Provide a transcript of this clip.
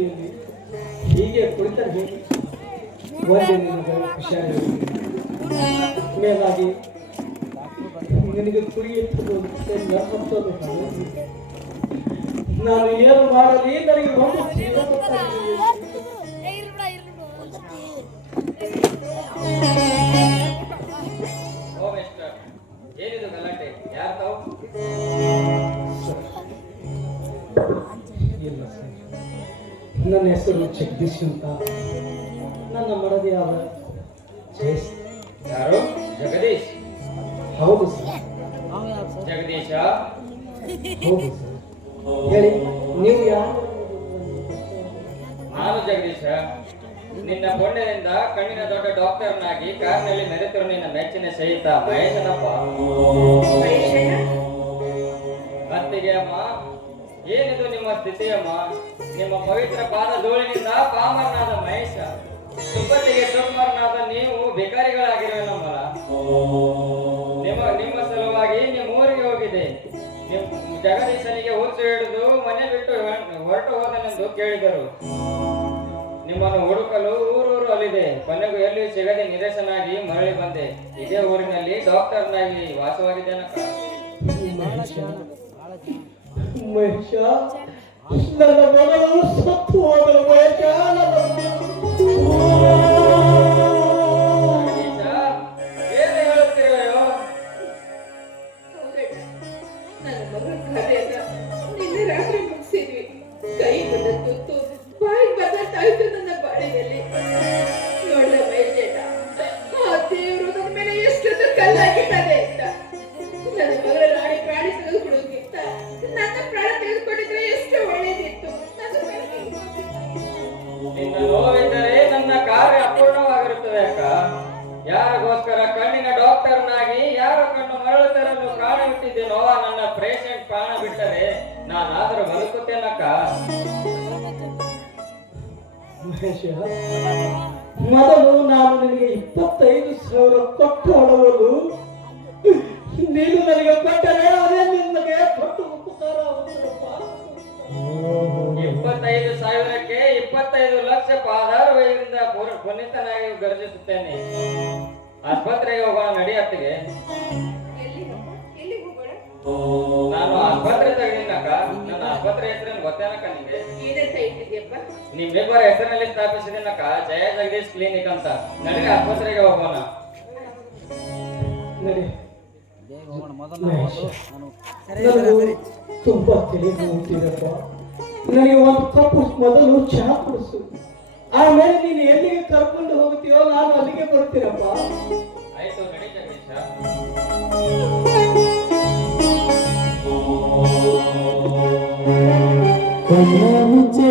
ಬೀದಿಯಲ್ಲಿ ಹೀಗೆ ಕುಳಿತರೆ ಹೇಗೆ? ಒಂದೇ ನಿನಗೆ ಖುಷಿಯಾಗಿರುವುದು, ಮೇಲಾಗಿ ನಿನಗೆ ಕುರಿ ಎತ್ತುವುದು ನಾನು ಏನು ಮಾಡಲಿ? ನನಗೆ ಒಂದು ಜೀವ ಗೊತ್ತಾಗಿಲ್ಲ. ಏನಿದು ಗಲಾಟೆ? ಯಾರು ತಾವು? ಇಲ್ಲ ಸರ್, ನನ್ನ ಹೆಸರು ಜಗದೀಶ್ ಅಂತ. ನನ್ನ ಮಡದಿಯಾದ ಜಯೇಶ್. ಯಾರು? ಜಗದೀಶ್? ಹೌದು ಸರ್. ಜಗದೀಶ? ಹೌದು ಸರ್. ಹೇಳಿ, ನೀವು ಯಾರು? ನಾನು ಜಗದೀಶ. ನಿನ್ನ ಪುಣ್ಯದಿಂದ ಕಣ್ಣಿನ ದೊಡ್ಡ ಡಾಕ್ಟರ್ನಾಗಿ ಕಾರ್ನಲ್ಲಿ ಮೆರೆತಿರು ನಿನ್ನ ಮೆಚ್ಚಿನ ಸಹಿತ ಮಹೇಶನಪ್ಪ. ಅತ್ತಿಗೆ ಅಮ್ಮ, ಏನಿದು ನಿಮ್ಮ ಸ್ಥಿತಿ ಅಮ್ಮ? ನಿಮ್ಮ ಪವಿತ್ರ ಪಾದ ಧೂಳಿನಿಂದ ಪಾಮರನಾದ ಮಹೇಶ, ಸುಪ್ಪತ್ತಿಗೆ ಚುಕ್ಮರನಾದ ನೀವು ಭಿಕಾರಿಗಳಾಗಿರುವೆ ನಮ್ಮಲ್ಲ. ನಿಮ್ಮ ಸಲುವಾಗಿ ನಿಮ್ಮ ಊರಿಗೆ ಹೋಗಿದೆ. ಜಗದೀಶನಿಗೆ ಹುಚ್ಚು ಹಿಡಿದು ಮನೆ ಬಿಟ್ಟು ಹೊರಟು ಹೋದನೆಂದು ಕೇಳಿದರು. ನಿಮ್ಮನ್ನು ಹುಡುಕಲು ಊರೂರು ಅಲ್ಲಿದೆ. ಕೊನೆಗೂ ಎಲ್ಲಿ ಸಿಗದೆ ನಿರಾಶನಾಗಿ ಮರಳಿ ಬಂದೆ. ಇದೇ ಊರಿನಲ್ಲಿ ಡಾಕ್ಟರ್ನಾಗಿ ವಾಸವಾಗಿದ್ದೇನಕ್ಕ. ಮಹೇಶ, ನನ್ನ ಮಗಳು ಸತ್ತು ಹೋದಳು. ಮಹೇಶ, ಏನು ಹೇಳುತ್ತಿರುವೆಯೋ? ನನ್ನ ಮಗಳ ಕಥೆಯನ್ನ ನಿನ್ನೆ ರಾತ್ರಿ ಮುಗಿಸಿದ್ವಿ. ಕೈ ಬಂದ ತುತ್ತು ಬಾಯಿಗೆ ಬಂದಂತಾಯ್ತು ನನ್ನ ಬಾಳಿನಲ್ಲಿ. ನೋಡ್ದ ಮೈಜೇಟ, ಆ ದೇವರು ನನ್ನ ಮೇಲೆ ಎಷ್ಟೊಂದು ಕಲ್ಲಾಗಿದ್ದಾನೆ ಅಂತ. ನನ್ನ ಮಗಳ ನಾಡಿ ಪ್ರಾಣಿ ತೆಗೆದುಕೊಡೋಕ್ಕಿಂತ ನನ್ನ ಪ್ರಾಣ ತೆಗೆದುಕೊಂಡಿದ್ರೆ ಎಷ್ಟು ಒಳ್ಳೇದಿತ್ತು. ನಿನ್ನ ನೋವಿದ್ದರೆ ನನ್ನ ಕಾರ್ಯ ಅಪೂರ್ಣವಾಗಿರುತ್ತದೆ ಅಕ್ಕ. ಯಾರಿಗೋಸ್ಕರ ಕಣ್ಣಿನ ಡಾಕ್ಟರ್ನಾಗಿ ಯಾರ ಕಣ್ಣು ಮರಳು ತರಲು ಪ್ರಾಣ ಬಿಟ್ಟಿದ್ದೇನೋ, ನನ್ನ ಪೇಷಂಟ್ ಪ್ರಾಣ ಬಿಟ್ಟರೆ ನಾನಾದರೂ ಬದುಕುತ್ತೇನಕ್ಕ. ಮಹೇಶ, ಮೊದಲು ನಾನು ನಿನಗೆ 25,000 ಕೊಟ್ಟು ಹೊಡವಲು, ನೀನು ನನಗೆ ಕೊಟ್ಟರೆ ಅದೇ ನಿನಗೆ ಕೊಟ್ಟು ಉಪಕಾರ ಆಗುತ್ತಪ್ಪ. 25,000ಕ್ಕೆ 25 ಲಕ್ಷ ಪಾದಾರವೈದಿಂದ ಪುನೀತನಾಗಿ ಗರ್ಜಿಸುತ್ತೇನೆ. ಆಸ್ಪತ್ರೆಗೆ ಹೋಗೋಣ ನಡಿಯತ್ತಿಗೆ. ನಾನು ಆಸ್ಪತ್ರೆ ತೆಗೆದಿನಕ್ಕ. ನನ್ನ ಆಸ್ಪತ್ರೆ ಹೆಸರೇನು ಗೊತ್ತೇನಕ್ಕ ನಿಮಗೆ? ನಿಮ್ಮಿಬ್ಬರ ಹೆಸರಿನಲ್ಲಿ ಸ್ಥಾಪಿಸಿದನಕ್ಕ, ಜಯ ಜಗದೀಶ್ ಕ್ಲಿನಿಕ್ ಅಂತ. ನನಗೆ ಆಸ್ಪತ್ರೆಗೆ ಹೋಗೋಣ. ನಡಿ. ನನಗೂ ತುಂಬಾ ತಿಳಿದು ಹೋಗ್ತಿದಪ್ಪ. ನನಗೆ ಒಂದು ಕಪ್ಪು ಮೊದಲು ಚಹಾ ಕೊಡಿಸು. ಆಮೇಲೆ ನೀನು ಎಲ್ಲಿಗೆ ಕರ್ಕೊಂಡು ಹೋಗ್ತೀಯೋ ನಾನು ಅಲ್ಲಿಗೆ ಬರ್ತೀನಪ್ಪ. ಆಯ್ತು, ನಡಿ ಜಗದೀಶ. ಮುಂಚೆ